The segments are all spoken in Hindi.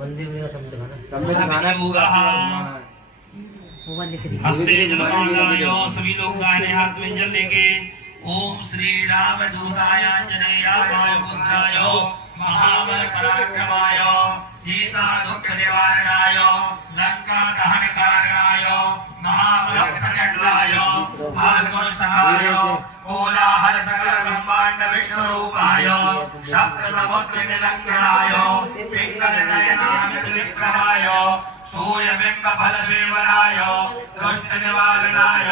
मंदिर में शब्द गाना हस्ते जलमालायो सभी लोग दाहिने हाथ में जल लेंगे। ओम श्री राम दूताय आंजनेयाय पुत्राय महाबल पराक्रमाय सीता दुख निवारणाय लंका दहन कारणाय महाबल प्रचंडाय फाल्गुन सहाय कोलाहल सकल ब्रह्मांड विष्णु रूपाय सप्त समुद्र निलंघनाय पिंगल नयनामित विक्रमाय सूर्यबिंब फल सेवनाय दुष्ट निवारणाय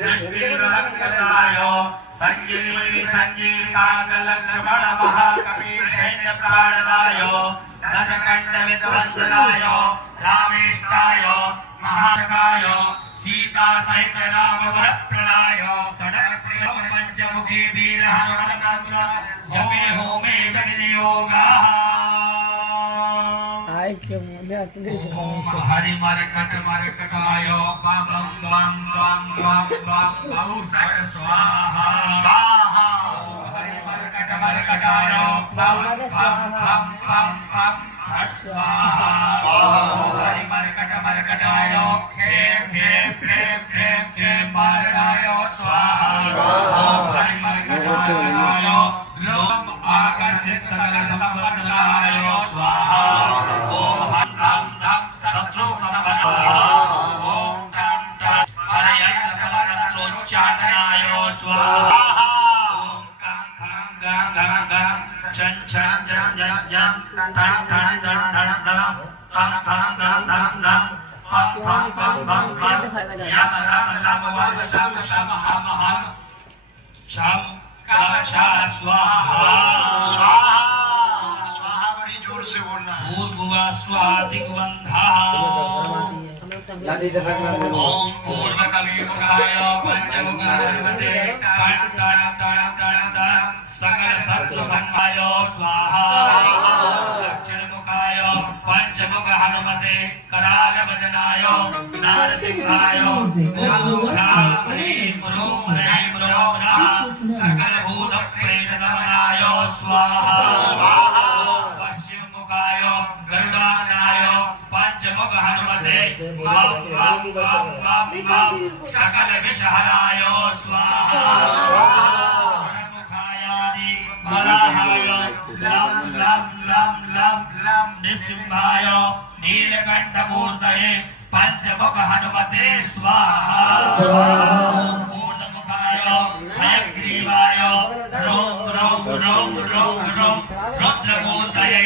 दृष्टि निलंघनाय संजीवनी संजीवितांग लक्ष्मण महाकपि सैन्य प्राणदाय दशकंड विध्वंसनाय रामेष्टाय महाकाय सीता सहित राम वरप्रदाय सड़क प्रिय पंचमुखी वीर हनुमान मंत्र जपे होमे जनिने योगा हरि मरकट मरकटाय बम बम बम बम बम बहुसर स्वाहा स्वाहा हरि मरकट मरकटाय बम बम बम बम बम हट स्वाहा स्वाहा हरि मरकट मरकटाय खेम खेम खेम खेम खेम मारणाय स्वाहा स्वाहा हरि मरकटाय लोम आकर्षित सकल संपन्नाय स्वाहा ओम हम हम हम शत्रु संपन्न ओम टम टम परयंत्र फलकत्रोच्चाटनाय स्वाहा ओम कं खं गं गं गं चं चं जं जं जं टं टं टं टं टं तं तं तं तं तं पं पं पं पं पं यम रम लम वम शम शम हम हम शम कक्षा स्वाहा स्वाहा स्वाहा बड़ी जोर से बोलना है। भूर्भुवः स्वः दिग्बन्धः ओम पूर्वकविमुखाय पंचमुखाय टन टन टन टन टन सकल शत्रु संहाय स्वाहा दक्षिणमुखाय पंचमुख हनुमते कराल वदनाय नारसिंहाय ओम ह्रां ह्रीं ह्रूं ह्रैं ह्रौं ह्रां सकल भूत प्रेत दमनाय स्वाहा स्वाहा पश्चिममुखाय गरुडानाय पंचमुख हनुमते बम बम बम बम बम सकल विषहराय स्वाहा स्वाहा मुखायादि वराहाय लम लम लम लम लम निसिंहाय नीलकंठमूर्तये पंचमुख हनुमते स्वाहा ओम ऊर्ध्वमुखाय हयग्रीवाय रोम रोम रोम रोम रोम रुद्रमूर्तये